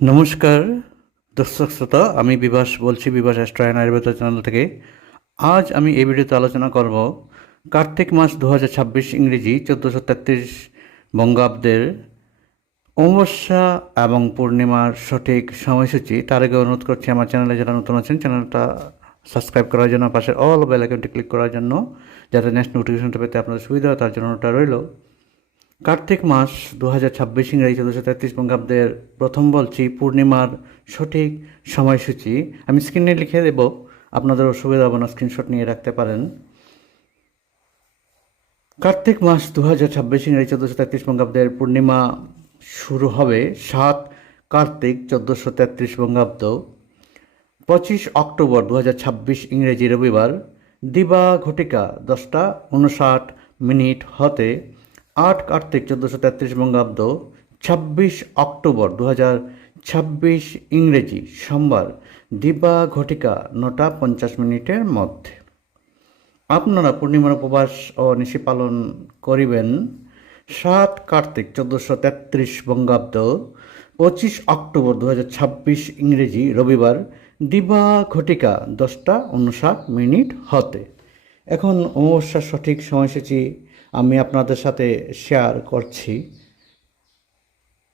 নমস্কার দর্শক শ্রোতা, আমি বিভাস বলছি, Bibhas astro and Ayurveda channel থেকে। আজ আমি এই ভিডিওতে আলোচনা করব কার্তিক মাস 2026 ইংরেজি 1433 বঙ্গাব্দের অমাবস্যা এবং পূর্ণিমার সঠিক সময়সূচি। তার আগে অনুরোধ করছি আমার চ্যানেলে যারা নতুন আছেন চ্যানেলটা সাবস্ক্রাইব করার জন্য, পাশের অল বেল আইকনটি ক্লিক করার জন্য, যাতে নেক্সট নোটিফিকেশনটা পেতে আপনাদের সুবিধা হয় তার জন্য ওটা রইল। কার্তিক মাস 2026 ইংরেজি 1433 বঙ্গাব্দের প্রথম বলছি পূর্ণিমার সঠিক সময়সূচি। আমি স্ক্রিনে লিখে দেব, আপনাদের অসুবিধা হবে না, স্ক্রিনশট নিয়ে রাখতে পারেন। কার্তিক মাস 2026 ইংরেজি 1433 বঙ্গাব্দের পূর্ণিমা শুরু হবে 7 কার্তিক 1433 বঙ্গাব্দ 25 অক্টোবর 2026 ইংরেজি রবিবার দিবা ঘটিকা 10:59 হতে 8 কার্তিক 1433 বঙ্গাব্দ 26 অক্টোবর 2026 ইংরেজি সোমবার দিবা ঘটিকা 9:50 মধ্যে। আপনারা পূর্ণিমার উপবাস ও নিশি পালন করিবেন 7 কার্তিক 1433 বঙ্গাব্দ 25 অক্টোবর 2026 ইংরেজি রবিবার দিবা ঘটিকা 10:59 হতে। এখন অমাবস্যার সঠিক সময়সূচি আমি আপনাদের সাথে শেয়ার করছি।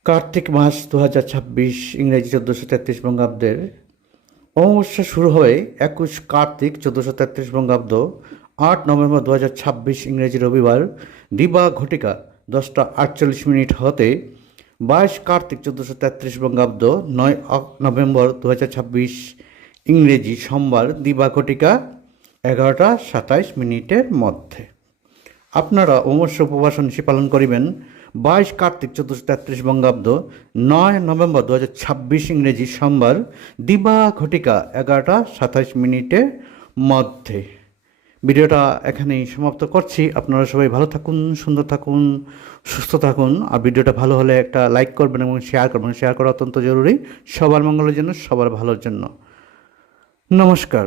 কার্তিক মাস 2026 ইংরেজি 1433 বঙ্গাব্দের অমাবস্যা শুরু হবে 21 কার্তিক 1433 বঙ্গাব্দ 8 নভেম্বর 2026 ইংরেজি রবিবার দিবা ঘটিকা 10:48 হতে 22 কার্তিক 1433 বঙ্গাব্দ 9 নভেম্বর 2026 ইংরেজি সোমবার দিবা ঘটিকা 11:27 মধ্যে। আপনারা অমাবস্যা উপবাস ও নিশি পালন করিবেন 22 কার্তিক 1433 বঙ্গাব্দ 9 নভেম্বর 2026 ইংরেজি সোমবার দিবা ঘটিকা 11:27 মধ্যে। ভিডিওটা এখানেই সমাপ্ত করছি। আপনারা সবাই ভালো থাকুন, সুন্দর থাকুন, সুস্থ থাকুন। আর ভিডিওটা ভালো হলে একটা লাইক করবেন এবং শেয়ার করবেন। শেয়ার করা অত্যন্ত জরুরি, সবার মঙ্গলের জন্য, সবার ভালোর জন্য। নমস্কার।